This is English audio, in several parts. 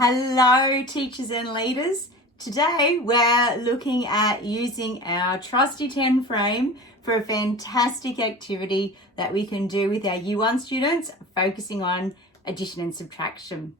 Hello teachers and leaders. Today we're looking at using our trusty 10 frame for a fantastic activity that we can do with our U1 students, focusing on addition and subtraction.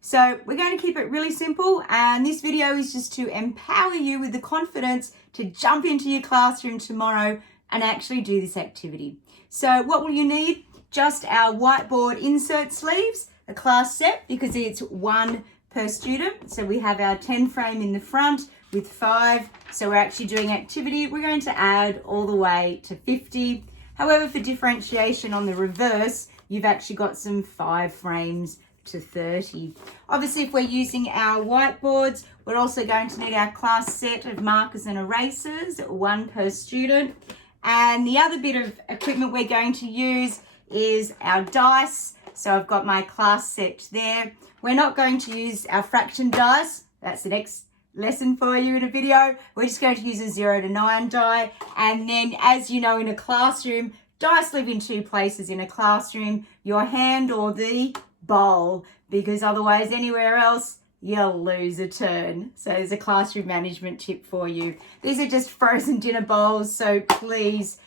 So we're going to keep it really simple, and this video is just to empower you with the confidence to jump into your classroom tomorrow and actually do this activity. So what will you need? Just our whiteboard insert sleeves, a class set because it's one per student. So we have our 10 frame in the front with 5. So we're actually doing activity. We're going to add all the way to 50. However, for differentiation on the reverse, you've actually got some 5 frames to 30. Obviously, if we're using our whiteboards, we're also going to need our class set of markers and erasers, 1 per student. And the other bit of equipment we're going to use is our dice. So I've got my class set there. We're not going to use our fraction dice. That's the next lesson for you in a video. We're just going to use a 0 to 9 die. And then, as you know, in a classroom, dice live in 2 places in a classroom, your hand or the bowl, because otherwise anywhere else you'll lose a turn. So there's a classroom management tip for you. These are just frozen dinner bowls, so please,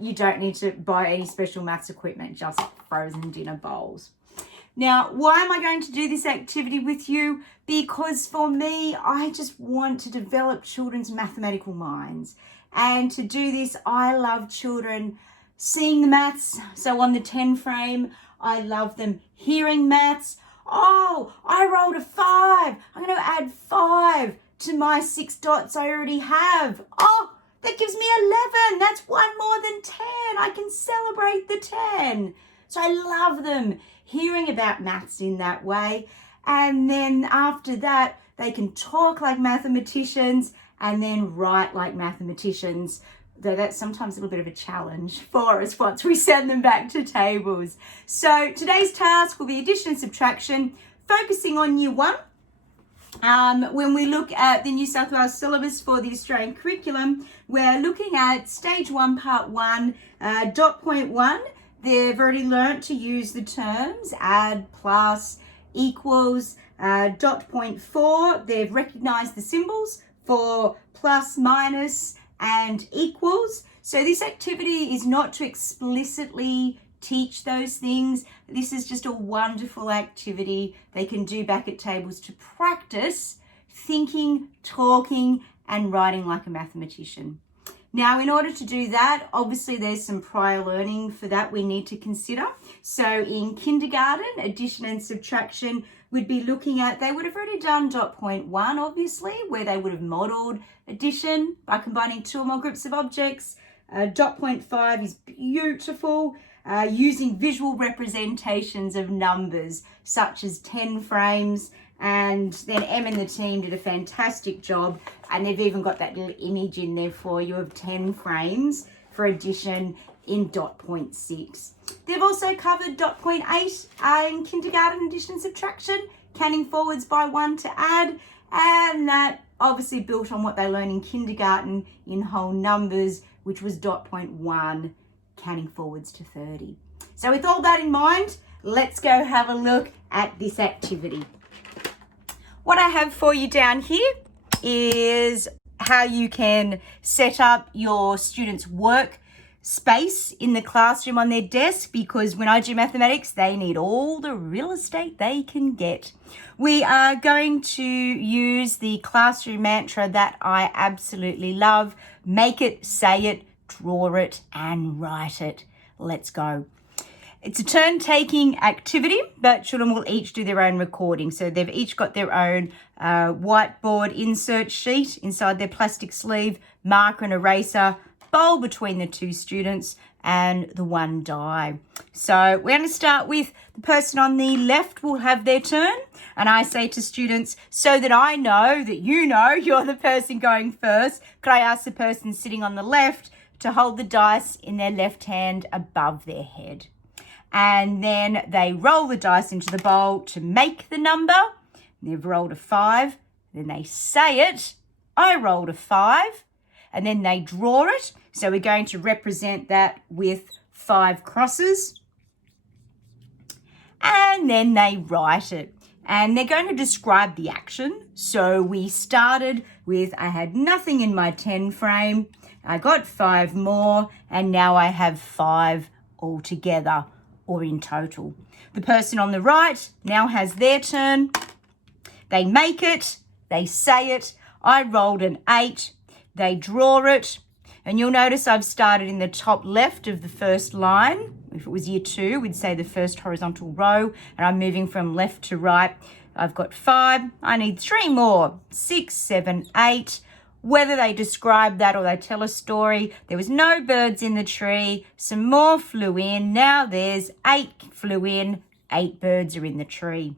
you don't need to buy any special maths equipment, just frozen dinner bowls. Now, why am I going to do this activity with you? Because for me, I just want to develop children's mathematical minds. And to do this, I love children seeing the maths. So on the 10 frame, I love them hearing maths. Oh, I rolled a 5. I'm going to add 5 to my 6 dots I already have. Oh, that gives me 11. That's 1 more than 10. I can celebrate the 10. So I love them hearing about maths in that way. And then after that, they can talk like mathematicians and then write like mathematicians, though that's sometimes a little bit of a challenge for us once we send them back to tables. So today's task will be addition and subtraction, focusing on year 1. When we look at the New South Wales syllabus for the Australian curriculum, we're looking at stage 1, part 1, dot point 1. They've already learnt to use the terms add, plus, equals. Dot point 4, they've recognised the symbols for plus, minus, and equals. So this activity is not to explicitly teach those things. This is just a wonderful activity they can do back at tables to practice thinking, talking, and writing like a mathematician. Now, in order to do that, obviously there's some prior learning for that we need to consider. So in kindergarten, addition and subtraction would be looking at, they would have already done dot point 1, obviously, where they would have modelled addition by combining 2 or more groups of objects. Dot point 5 is beautiful, using visual representations of numbers, such as 10 frames. And then Em and the team did a fantastic job, and they've even got that little image in there for you of 10 frames for addition in dot point 6. They've also covered dot point 8 in kindergarten addition and subtraction, counting forwards by 1 to add, and that obviously built on what they learned in kindergarten in whole numbers, which was dot point 1, counting forwards to 30. So with all that in mind, let's go have a look at this activity. What I have for you down here is how you can set up your students' work space in the classroom on their desk, because when I do mathematics, they need all the real estate they can get. We are going to use the classroom mantra that I absolutely love: make it, say it, draw it, and write it. Let's go. It's a turn-taking activity, but children will each do their own recording. So they've each got their own whiteboard insert sheet inside their plastic sleeve, marker and eraser, bowl between the 2 students, and the 1 die. So we're going to start with the person on the left will have their turn. And I say to students, so that I know that you know you're the person going first, could I ask the person sitting on the left to hold the dice in their left hand above their head? And then they roll the dice into the bowl to make the number. They've rolled a 5. Then they say it, I rolled a 5. And then they draw it. So we're going to represent that with 5 crosses. And then they write it. and they're going to describe the action. So we started with, I had nothing in my 10 frame, I got 5 more, and now I have 5 altogether or in total. The person on the right now has their turn. They make it, they say it. I rolled an 8, they draw it, and you'll notice I've started in the top left of the first line. If it was year 2, we'd say the first horizontal row, and I'm moving from left to right. I've got 5, I need 3 more, 6, 7, 8. Whether they describe that or they tell a story, there was no birds in the tree, some more flew in, now there's 8 flew in, 8 birds are in the tree.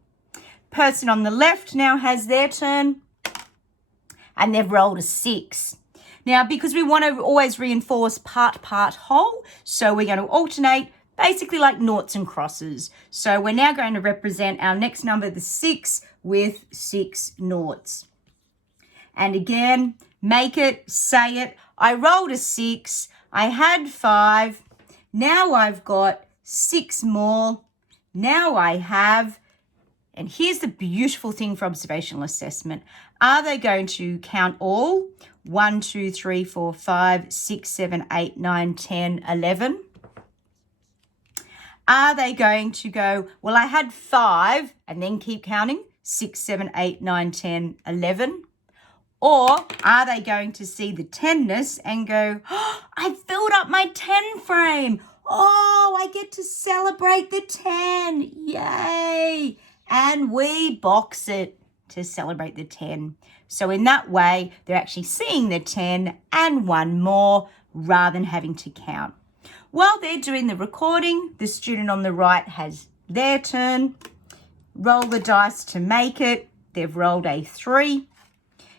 Person on the left now has their turn, and they've rolled a 6. Now, because we want to always reinforce part, whole, so we're going to alternate basically like noughts and crosses. So we're now going to represent our next number, the 6, with 6 noughts. And again, make it, say it. I rolled a 6, I had 5, now I've got 6 more, now I have, and here's the beautiful thing for observational assessment. Are they going to count all? 1, 2, 3, 4, 5, 6, 7, 8, 9, 10, 11? Are they going to go, well, I had 5 and then keep counting? 6, 7, 8, 9, 10, 11? Or are they going to see the 10ness and go, oh, I filled up my 10 frame. Oh, I get to celebrate the 10. Yay. And we box it to celebrate the 10. So in that way, they're actually seeing the 10 and 1 more rather than having to count. While they're doing the recording, the student on the right has their turn. Roll the dice to make it. They've rolled a 3.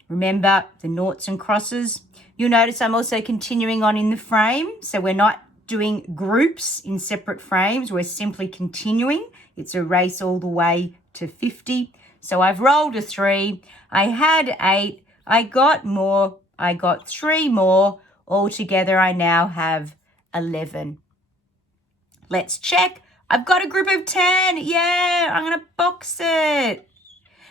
Remember the noughts and crosses. You'll notice I'm also continuing on in the frame. So we're not doing groups in separate frames. We're simply continuing. It's a race all the way to 50. So I've rolled a 3. I had 8. I got more. I got 3 more. Altogether, I now have 11. Let's check. I've got a group of 10. Yeah, I'm going to box it.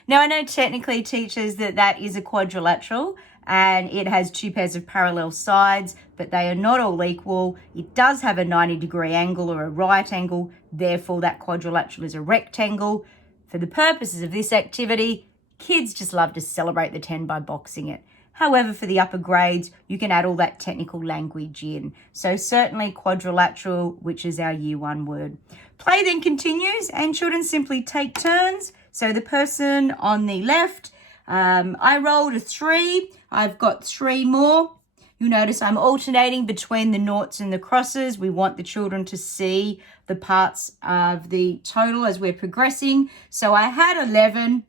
Now, I know technically teachers that is a quadrilateral and it has 2 pairs of parallel sides, but they are not all equal. It does have a 90-degree angle or a right angle. Therefore, that quadrilateral is a rectangle. For the purposes of this activity, kids just love to celebrate the 10 by boxing it. However, for the upper grades, you can add all that technical language in. So certainly quadrilateral, which is our year 1 word. Play then continues and children simply take turns. So the person on the left, I rolled a 3. I've got 3 more. You'll notice I'm alternating between the noughts and the crosses. We want the children to see the parts of the total as we're progressing. So I had 11.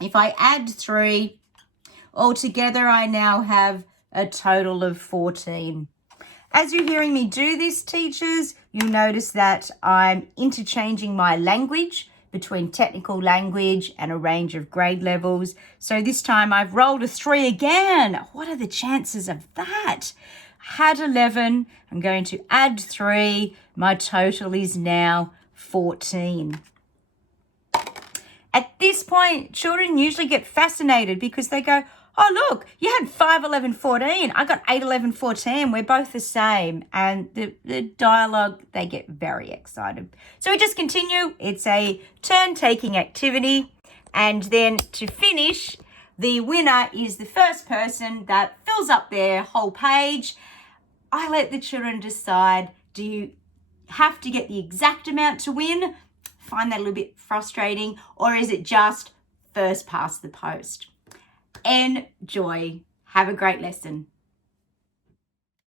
If I add 3, altogether I now have a total of 14. As you're hearing me do this, teachers, you'll notice that I'm interchanging my language between technical language and a range of grade levels. So this time I've rolled a 3 again. What are the chances of that? Had 11. I'm going to add 3. My total is now 14. At this point, children usually get fascinated because they go, oh, look, you had 5, 11, 14. I got 8, 11, 14. We're both the same. And the dialogue, they get very excited. So we just continue. It's a turn-taking activity. And then to finish, the winner is the first person that fills up their whole page. I let the children decide, do you have to get the exact amount to win? Find that a little bit frustrating. Or is it just first past the post? Enjoy. Have a great lesson.